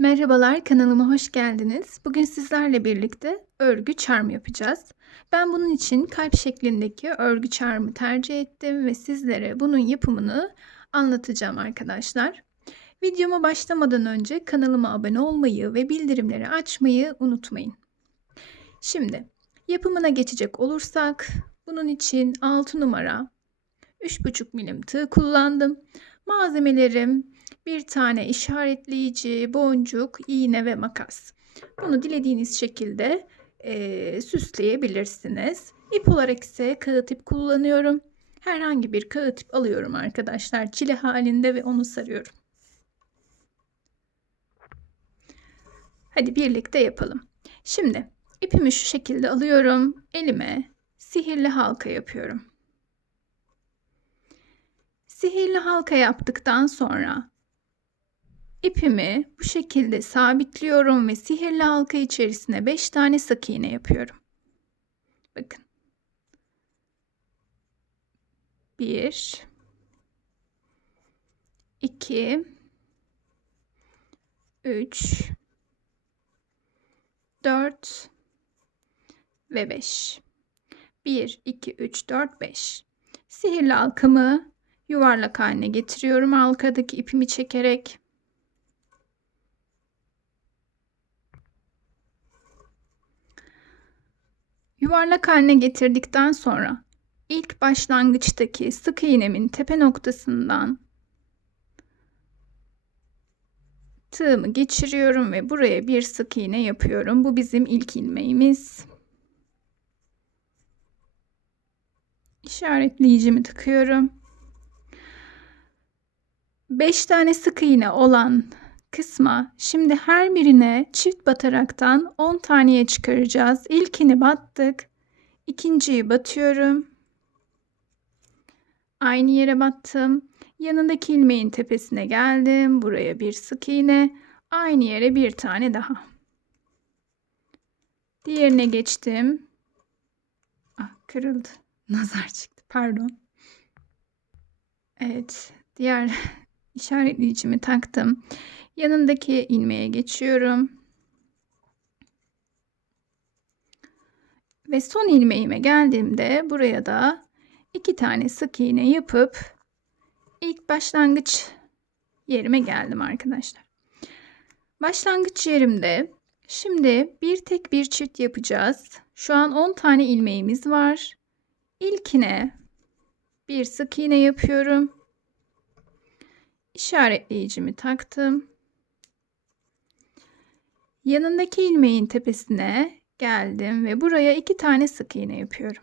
Merhabalar, kanalıma hoş geldiniz. Bugün sizlerle birlikte örgü charm yapacağız. Ben bunun için kalp şeklindeki örgü charmı tercih ettim ve sizlere bunun yapımını anlatacağım arkadaşlar. Videoma başlamadan önce kanalıma abone olmayı ve bildirimleri açmayı unutmayın. Şimdi yapımına geçecek olursak bunun için 6 numara 3,5 milim tığ kullandım. Malzemelerim bir tane işaretleyici, boncuk, iğne ve makas. Bunu dilediğiniz şekilde süsleyebilirsiniz. İp olarak ise kağıt ip kullanıyorum. Herhangi bir kağıt ip alıyorum arkadaşlar. Çile halinde ve onu sarıyorum. Hadi birlikte yapalım. Şimdi ipimi şu şekilde alıyorum. Elime sihirli halka yapıyorum. Sihirli halka yaptıktan sonra ipimi bu şekilde sabitliyorum ve sihirli halka içerisine 5 tane sık iğne yapıyorum. Bakın. 1 2 3 4 ve 5. 1 2 3 4 5. Sihirli halkamı yuvarlak haline getiriyorum. Halkadaki ipimi çekerek. Yuvarlak haline getirdikten sonra ilk başlangıçtaki sık iğnemin tepe noktasından tığımı geçiriyorum ve buraya bir sık iğne yapıyorum. Bu bizim ilk ilmeğimiz. İşaretleyicimi takıyorum. 5 tane sık iğne olan kısma şimdi her birine çift bataraktan 10 taneye çıkaracağız. İlkini battık. İkinciyi batıyorum. Aynı yere battım. Yanındaki ilmeğin tepesine geldim. Buraya bir sık iğne. Aynı yere bir tane daha. Diğerine geçtim. Kırıldı. Nazar çıktı. Pardon. Evet. Diğer işaretleyicimi taktım. Yanındaki ilmeğe geçiyorum. Ve son ilmeğime geldiğimde buraya da 2 tane sık iğne yapıp ilk başlangıç yerime geldim arkadaşlar. Başlangıç yerimde şimdi bir tek bir çift yapacağız. Şu an 10 tane ilmeğimiz var. İlkine bir sık iğne yapıyorum. İşaretleyicimi taktım. Yanındaki ilmeğin tepesine geldim ve buraya 2 tane sık iğne yapıyorum.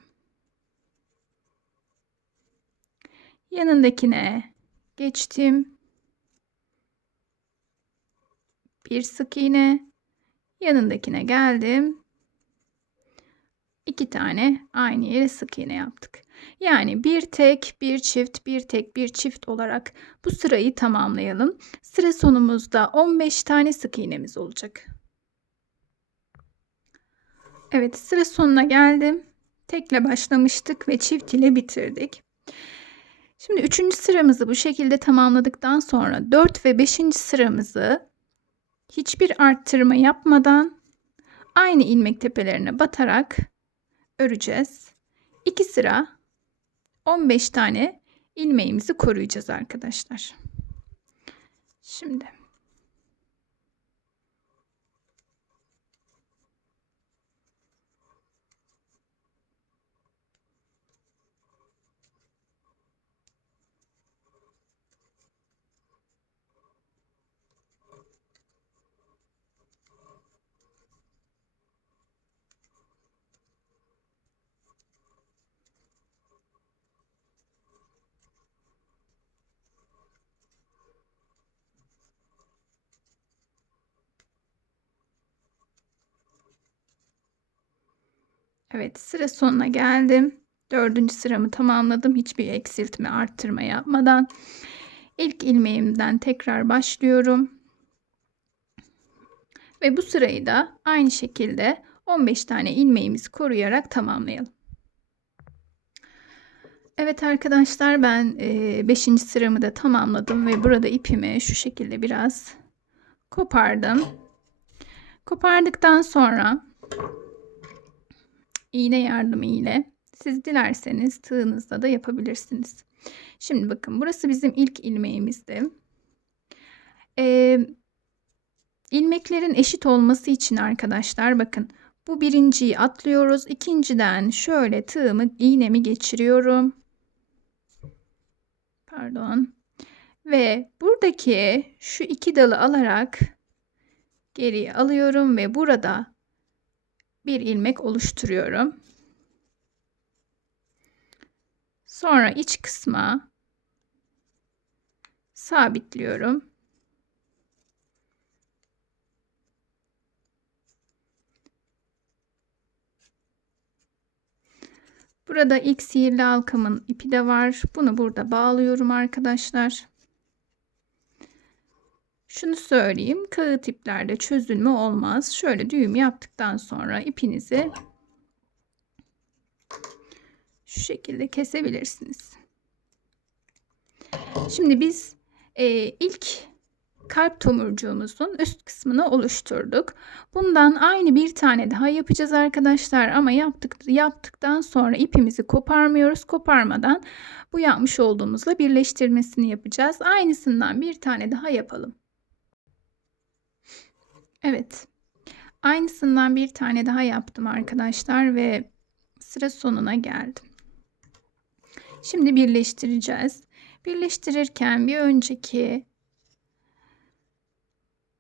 Yanındakine geçtim. Bir sık iğne. Yanındakine geldim. 2 tane aynı yere sık iğne yaptık. Yani bir tek, bir çift, bir tek, bir çift olarak bu sırayı tamamlayalım. Sıra sonumuzda 15 tane sık iğnemiz olacak. Evet, sıra sonuna geldim. Tekle başlamıştık ve çift ile bitirdik. Şimdi 3. sıramızı bu şekilde tamamladıktan sonra 4 ve 5. sıramızı hiçbir arttırma yapmadan aynı ilmek tepelerine batarak öreceğiz. 2 sıra 15 tane ilmeğimizi koruyacağız arkadaşlar. Şimdi evet, sıra sonuna geldim. 4. sıramı tamamladım. Hiçbir eksiltme, arttırma yapmadan. İlk ilmeğimden tekrar başlıyorum. Ve bu sırayı da aynı şekilde 15 tane ilmeğimizi koruyarak tamamlayalım. Evet arkadaşlar, ben 5. sıramı da tamamladım ve burada ipimi şu şekilde biraz kopardım. Kopardıktan sonra iğne yardımı ile siz dilerseniz tığınızla da yapabilirsiniz. Şimdi bakın, burası bizim ilk ilmeğimizdi. İlmeklerin eşit olması için arkadaşlar bakın, bu birinciyi atlıyoruz. İkinciden şöyle tığımı, iğnemi geçiriyorum. Pardon. Ve buradaki şu iki dalı alarak geriye alıyorum ve burada bir ilmek oluşturuyorum. Sonra iç kısma sabitliyorum. Burada ilk sihirli halkamın ipi de var. Bunu burada bağlıyorum arkadaşlar. Şunu söyleyeyim, kağıt iplerde çözülme olmaz. Şöyle düğüm yaptıktan sonra ipinizi şu şekilde kesebilirsiniz. Şimdi biz ilk kalp tomurcuğumuzun üst kısmını oluşturduk. Bundan aynı bir tane daha yapacağız arkadaşlar, ama yaptıktan sonra ipimizi koparmıyoruz. Koparmadan bu yapmış olduğumuzla birleştirmesini yapacağız. Aynısından bir tane daha yapalım. Evet. Aynısından bir tane daha yaptım arkadaşlar ve sıra sonuna geldim. Şimdi birleştireceğiz. Birleştirirken bir önceki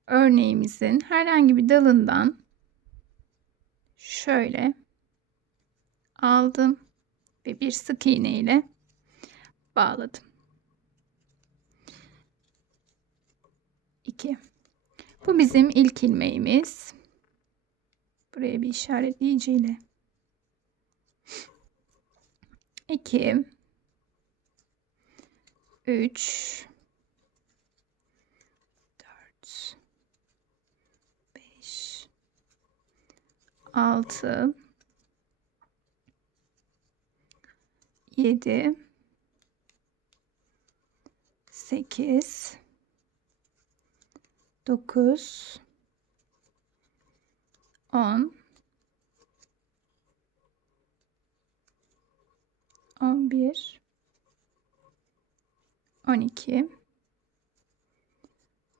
örneğimizin herhangi bir dalından şöyle aldım ve bir sık iğne ile bağladım. 2. Bu bizim ilk ilmeğimiz. Buraya bir işaretleyiciyle 2 3 4 5 6 7 8 9 10 11 12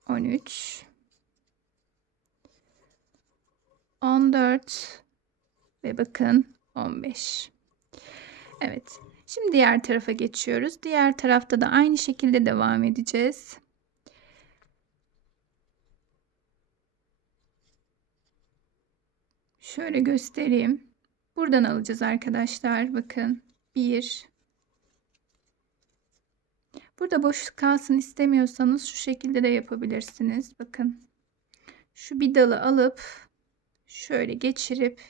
13 14 ve bakın 15. Evet. Şimdi diğer tarafa geçiyoruz. Diğer tarafta da aynı şekilde devam edeceğiz. Şöyle göstereyim. Buradan alacağız arkadaşlar. Bakın. 1. Burada boşluk kalsın istemiyorsanız şu şekilde de yapabilirsiniz. Bakın. Şu bir dalı alıp şöyle geçirip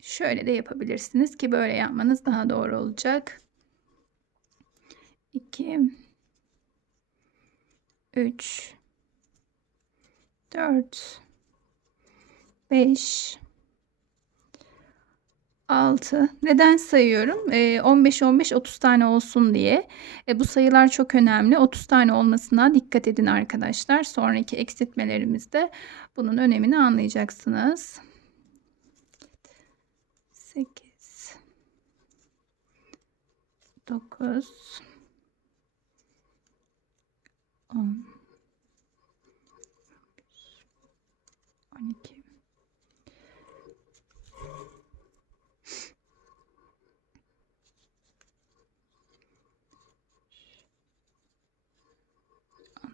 şöyle de yapabilirsiniz ki böyle yapmanız daha doğru olacak. 2 3 4 5 6. Neden sayıyorum? 15 15 30 tane olsun diye. Bu sayılar çok önemli. 30 tane olmasına dikkat edin arkadaşlar. Sonraki eksiltmelerimizde bunun önemini anlayacaksınız. 8 9 10 12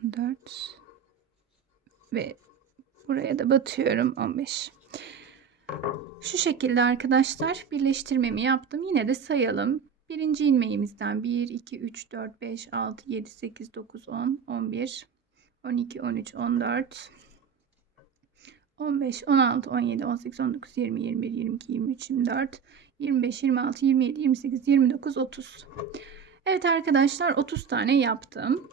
14 ve buraya da batıyorum 15. Şu şekilde arkadaşlar birleştirmemi yaptım. Yine de sayalım. Birinci ilmeğimizden 1 2 3 4 5 6 7 8 9 10 11 12 13 14 15 16 17 18 19 20 21 22 23 24 25 26 27 28 29 30. Evet arkadaşlar, 30 tane yaptım.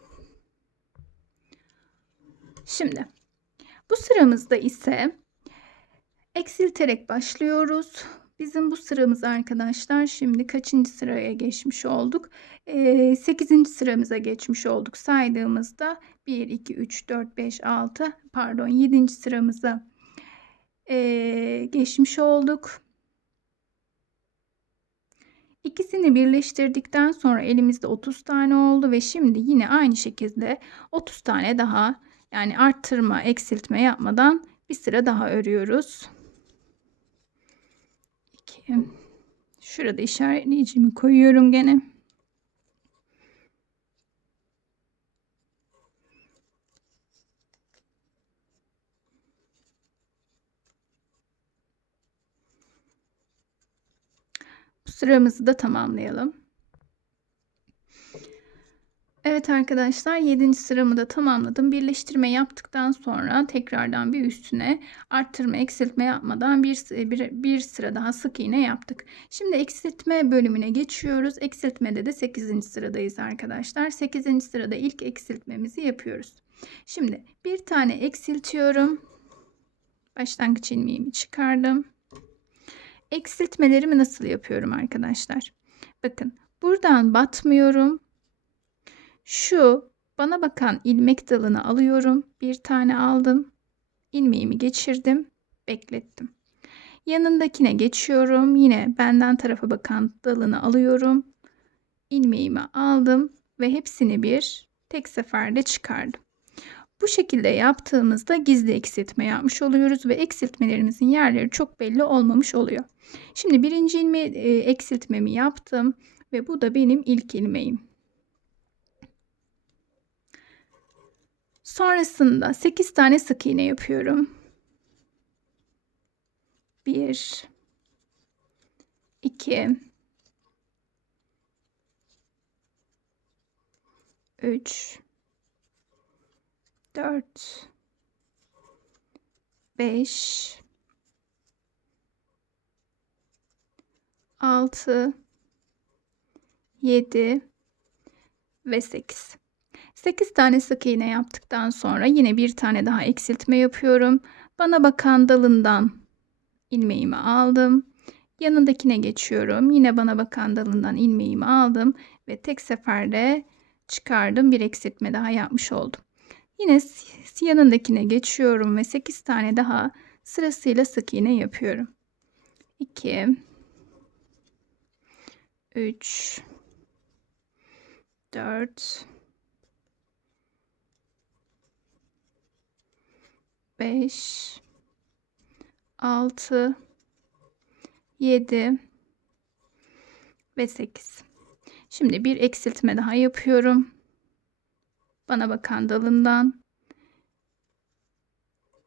Şimdi bu sıramızda ise eksilterek başlıyoruz. Bizim bu sıramız arkadaşlar, şimdi kaçıncı sıraya geçmiş olduk? 8. sıramıza geçmiş olduk saydığımızda 1, 2, 3, 4, 5, 6 pardon 7. sıramıza geçmiş olduk. İkisini birleştirdikten sonra elimizde 30 tane oldu ve şimdi yine aynı şekilde 30 tane daha, yani arttırma, eksiltme yapmadan bir sıra daha örüyoruz. 2. Şurada işaretleyicimi koyuyorum gene. Bu sıramızı da tamamlayalım. Evet arkadaşlar, 7. sıramı da tamamladım. Birleştirme yaptıktan sonra tekrardan bir üstüne arttırma, eksiltme yapmadan bir sıra daha sık iğne yaptık. Şimdi eksiltme bölümüne geçiyoruz. Eksiltmede de 8. sıradayız arkadaşlar. 8. sırada ilk eksiltmemizi yapıyoruz. Şimdi bir tane eksiltiyorum. Başlangıç ilmeğimi çıkardım. Eksiltmelerimi nasıl yapıyorum arkadaşlar? Bakın, buradan batmıyorum. Şu bana bakan ilmek dalını alıyorum. Bir tane aldım. İlmeğimi geçirdim. Beklettim. Yanındakine geçiyorum. Yine benden tarafa bakan dalını alıyorum. İlmeğimi aldım ve hepsini bir tek seferde çıkardım. Bu şekilde yaptığımızda gizli eksiltme yapmış oluyoruz ve eksiltmelerimizin yerleri çok belli olmamış oluyor. Şimdi birinci eksiltmemi yaptım ve bu da benim ilk ilmeğim. Sonrasında 8 tane sık iğne yapıyorum. 1 2 3 4 5 6 7 ve 8. 8 tane sık iğne yaptıktan sonra yine bir tane daha eksiltme yapıyorum. Bana bakan dalından ilmeğimi aldım. Yanındakine geçiyorum. Yine bana bakan dalından ilmeğimi aldım ve tek seferde çıkardım. Bir eksiltme daha yapmış oldum. Yine yanındakine geçiyorum ve 8 tane daha sırasıyla sık iğne yapıyorum. 2 3 4 5 6 7 ve 8. Şimdi bir eksiltme daha yapıyorum. Bana bakan dalından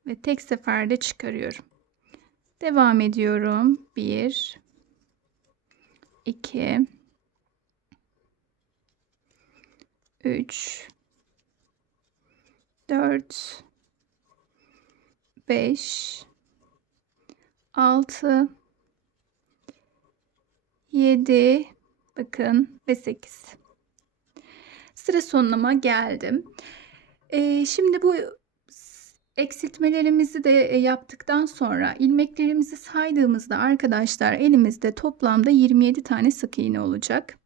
ve tek seferde çıkarıyorum. Devam ediyorum. 1 2 3 4 5 6 7 bakın ve 8. Sıra sonuna geldim. Şimdi bu eksiltmelerimizi de yaptıktan sonra ilmeklerimizi saydığımızda arkadaşlar elimizde toplamda 27 tane sık iğne olacak.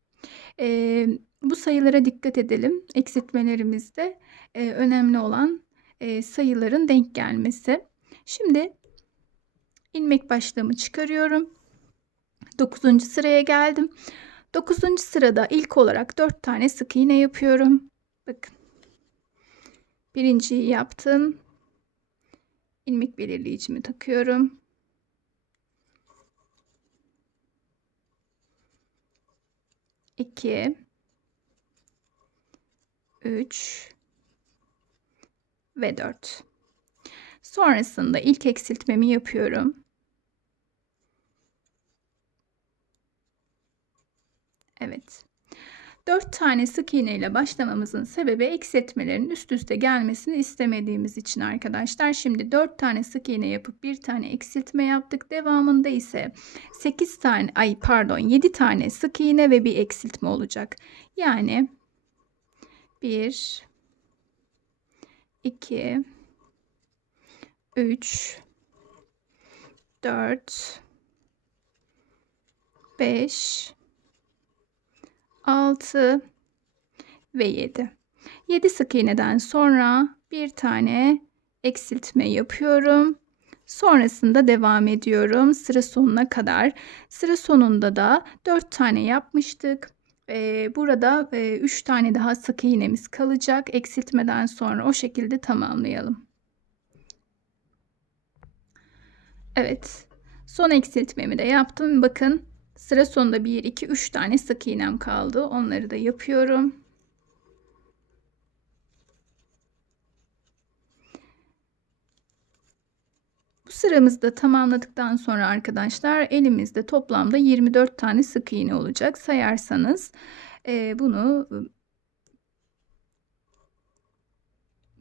Bu sayılara dikkat edelim. Eksiltmelerimizde önemli olan sayıların denk gelmesi. Şimdi ilmek başlığımı çıkarıyorum. 9. sıraya geldim. 9. sırada ilk olarak 4 tane sık iğne yapıyorum. Bakın. Birinciyi yaptım. İlmek belirleyicimi takıyorum. İki, 3 ve 4. Sonrasında ilk eksiltmemi yapıyorum. Evet. 4 tane sık iğne ile başlamamızın sebebi eksiltmelerin üst üste gelmesini istemediğimiz için arkadaşlar. Şimdi 4 tane sık iğne yapıp bir tane eksiltme yaptık. Devamında ise 7 tane sık iğne ve bir eksiltme olacak. Yani 1 2 3 4 5 6 ve 7. 7 sık iğneden sonra bir tane eksiltme yapıyorum. Sonrasında devam ediyorum sıra sonuna kadar. Sıra sonunda da 4 tane yapmıştık. Burada 3 tane daha sık iğnemiz kalacak. Eksiltmeden sonra o şekilde tamamlayalım. Evet. Son eksiltmemi de yaptım. Bakın sıra sonunda 1, 2, 3 tane sık iğnem kaldı. Onları da yapıyorum. Bu sıramızı da tamamladıktan sonra arkadaşlar elimizde toplamda 24 tane sık iğne olacak. Sayarsanız bunu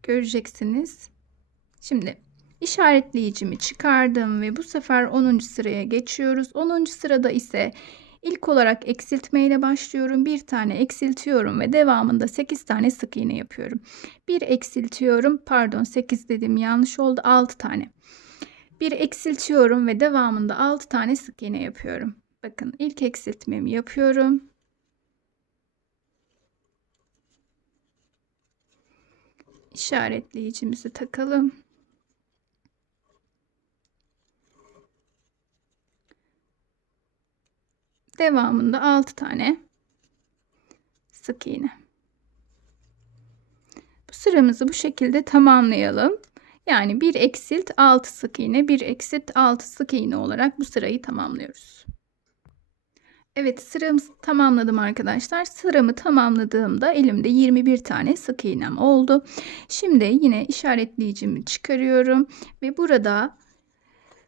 göreceksiniz. Şimdi işaretleyicimi çıkardım ve bu sefer 10. sıraya geçiyoruz. 10. sırada ise ilk olarak eksiltme ile başlıyorum. Bir tane eksiltiyorum ve devamında 8 tane sık iğne yapıyorum. Bir eksiltiyorum, pardon 8 dedim yanlış oldu, 6 tane. Bir eksiltiyorum ve devamında 6 tane sık iğne yapıyorum. Bakın ilk eksiltmemi yapıyorum. İşaretleyicimizi takalım. Devamında 6 tane sık iğne. Bu sıramızı bu şekilde tamamlayalım. Yani bir eksilt 6 sık iğne, bir eksilt 6 sık iğne olarak bu sırayı tamamlıyoruz. Evet, sıramı tamamladım arkadaşlar. Sıramı tamamladığımda elimde 21 tane sık iğnem oldu. Şimdi yine işaretleyicimi çıkarıyorum ve burada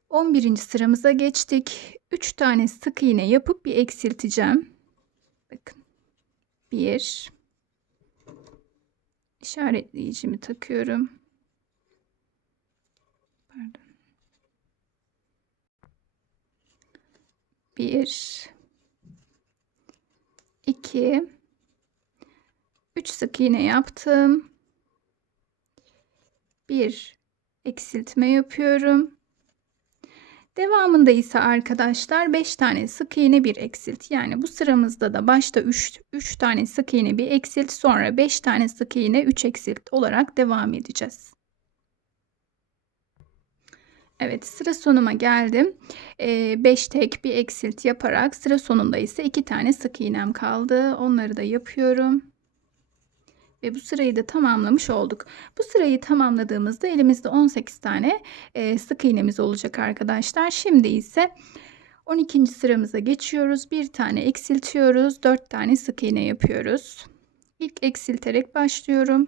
11. sıramıza geçtik. 3 tane sık iğne yapıp bir eksilteceğim. Bakın. 1, işaretleyicimi takıyorum. Pardon. 1, 2, 3 sık iğne yaptım. Bir eksiltme yapıyorum. Devamında ise arkadaşlar 5 tane sık iğne bir eksilt. Yani bu sıramızda da başta 3 tane sık iğne bir eksilt, sonra 5 tane sık iğne 3 eksilt olarak devam edeceğiz. Evet, sıra sonuma geldim. 5 tek bir eksilt yaparak sıra sonunda ise 2 tane sık iğnem kaldı. Onları da yapıyorum. Ve bu sırayı da tamamlamış olduk. Bu sırayı tamamladığımızda elimizde 18 tane sık iğnemiz olacak arkadaşlar. Şimdi ise 12. sıramıza geçiyoruz. Bir tane eksiltiyoruz. 4 tane sık iğne yapıyoruz. İlk eksilterek başlıyorum.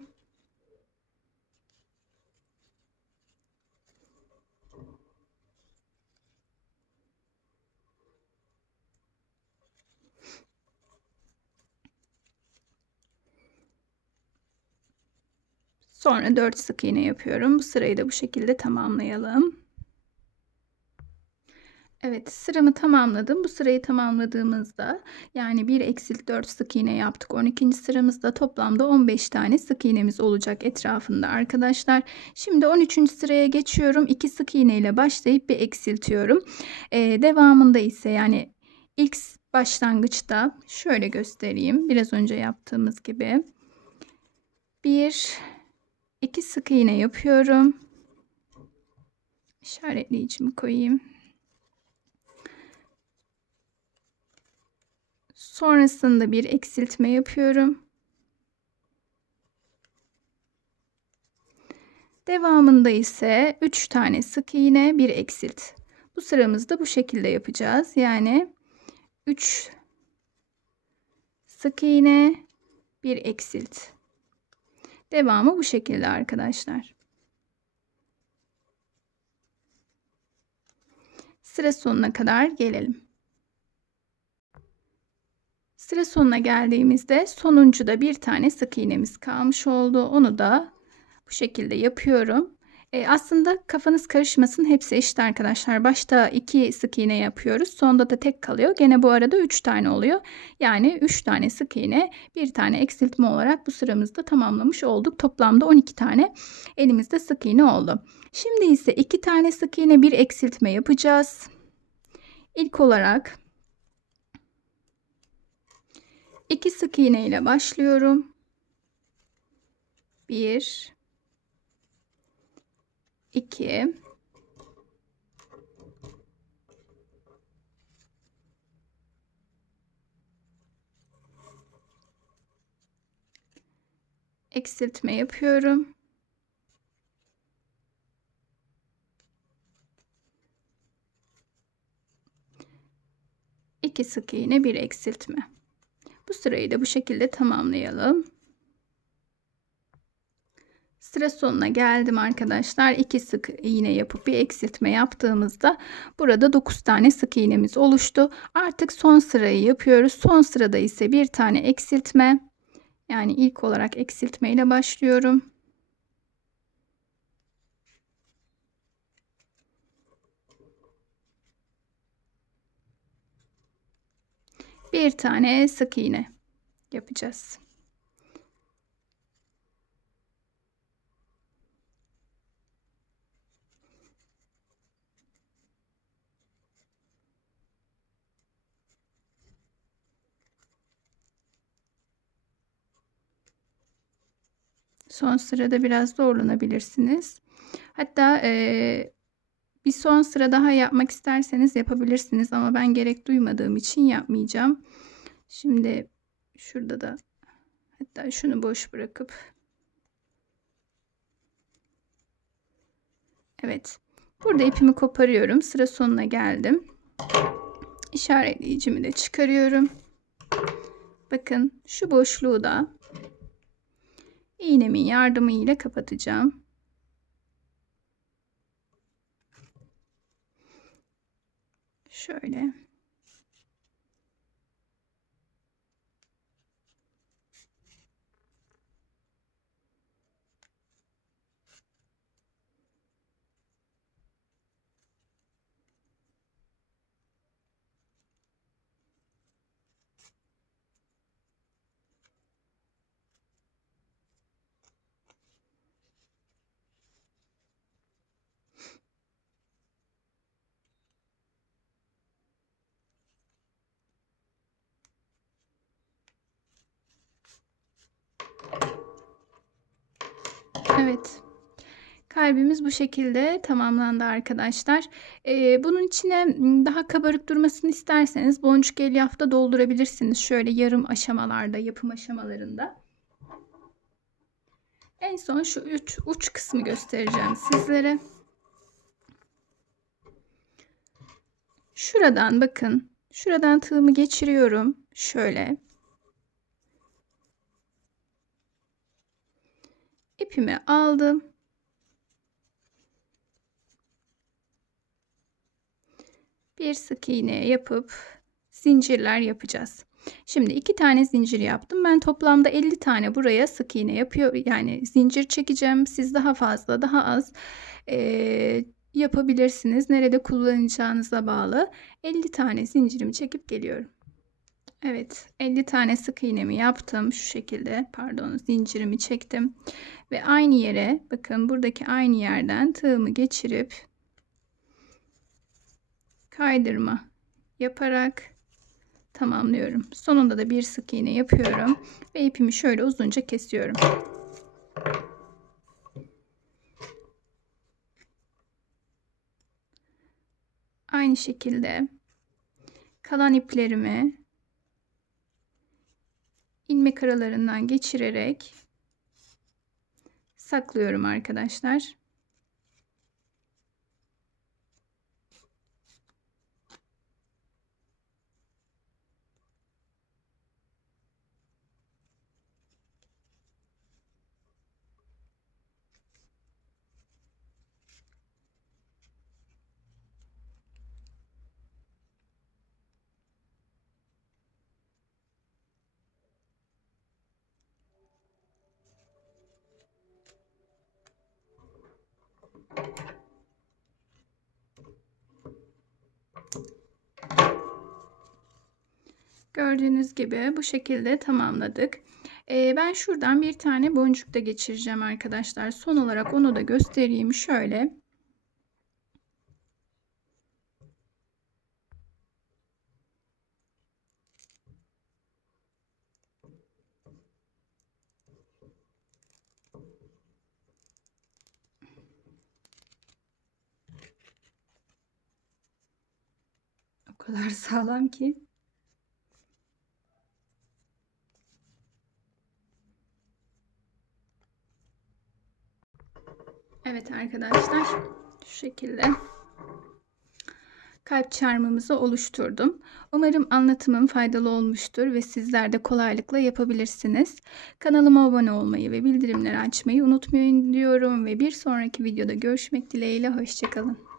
Sonra 4 sık iğne yapıyorum. Bu sırayı da bu şekilde tamamlayalım. Evet, sıramı tamamladım. Bu sırayı tamamladığımızda yani 1 eksilt 4 sık iğne yaptık. 12. sıramızda toplamda 15 tane sık iğnemiz olacak etrafında arkadaşlar. Şimdi 13. sıraya geçiyorum. 2 sık iğne ile başlayıp bir eksiltiyorum. Devamında ise yani ilk başlangıçta şöyle göstereyim. Biraz önce yaptığımız gibi 1, 2 sık iğne yapıyorum. İşaretleyicimi koyayım. Sonrasında bir eksiltme yapıyorum. Devamında ise 3 tane sık iğne, bir eksilt. Bu sıramızda bu şekilde yapacağız. Yani 3 sık iğne, bir eksilt. Devamı bu şekilde arkadaşlar. Sıra sonuna kadar gelelim. Sıra sonuna geldiğimizde sonuncuda bir tane sık iğnemiz kalmış oldu. Onu da bu şekilde yapıyorum. Aslında kafanız karışmasın, hepsi eşit arkadaşlar. Başta 2 sık iğne yapıyoruz. Sonda da tek kalıyor. Gene bu arada 3 tane oluyor. Yani 3 tane sık iğne, bir tane eksiltme olarak bu sıramızda tamamlamış olduk. Toplamda 12 tane elimizde sık iğne oldu. Şimdi ise 2 tane sık iğne, bir eksiltme yapacağız. İlk olarak 2 sık iğne ile başlıyorum. 1 2 eksiltme yapıyorum. 2 sık iğne, 1 eksiltme. Bu sırayı da bu şekilde tamamlayalım. Sıra sonuna geldim arkadaşlar. 2 sık iğne yapıp bir eksiltme yaptığımızda burada 9 tane sık iğnemiz oluştu. Artık son sırayı yapıyoruz. Son sırada ise bir tane eksiltme. Yani ilk olarak eksiltme ile başlıyorum. Bir tane sık iğne yapacağız. Son sırada biraz zorlanabilirsiniz. Hatta bir son sıra daha yapmak isterseniz yapabilirsiniz ama ben gerek duymadığım için yapmayacağım. Şimdi şurada da hatta şunu boş bırakıp evet, burada ipimi koparıyorum. Sıra sonuna geldim. İşaretleyicimi de çıkarıyorum. Bakın şu boşluğu da iğnemin yardımıyla kapatacağım. Şöyle. Evet. Kalbimiz bu şekilde tamamlandı arkadaşlar. Bunun içine daha kabarık durmasını isterseniz boncuk elyafta doldurabilirsiniz. Şöyle yarım aşamalarda, yapım aşamalarında. En son şu uç kısmı göstereceğim sizlere. Şuradan bakın. Şuradan tığımı geçiriyorum. Şöyle. İpimi aldım. Bir sık iğne yapıp zincirler yapacağız. Şimdi 2 tane zincir yaptım. Ben toplamda 50 tane buraya sık iğne yapıyor. Yani zincir çekeceğim. Siz daha fazla, daha az yapabilirsiniz. Nerede kullanacağınıza bağlı. 50 tane zincirimi çekip geliyorum. Evet, 50 tane sık iğnemi yaptım. Şu şekilde, pardon, zincirimi çektim. Ve aynı yere, bakın buradaki aynı yerden tığımı geçirip kaydırma yaparak tamamlıyorum. Sonunda da bir sık iğne yapıyorum ve ipimi şöyle uzunca kesiyorum. Aynı şekilde kalan iplerimi ilmek aralarından geçirerek saklıyorum arkadaşlar. Gördüğünüz gibi bu şekilde tamamladık. Ben şuradan bir tane boncuk da geçireceğim arkadaşlar. Son olarak onu da göstereyim. Şöyle. kadar sağlam ki. Evet arkadaşlar, şu şekilde kalp çarmımızı oluşturdum. Umarım anlatımım faydalı olmuştur ve sizler de kolaylıkla yapabilirsiniz. Kanalıma abone olmayı ve bildirimleri açmayı unutmayın diyorum ve bir sonraki videoda görüşmek dileğiyle. Hoşça kalın.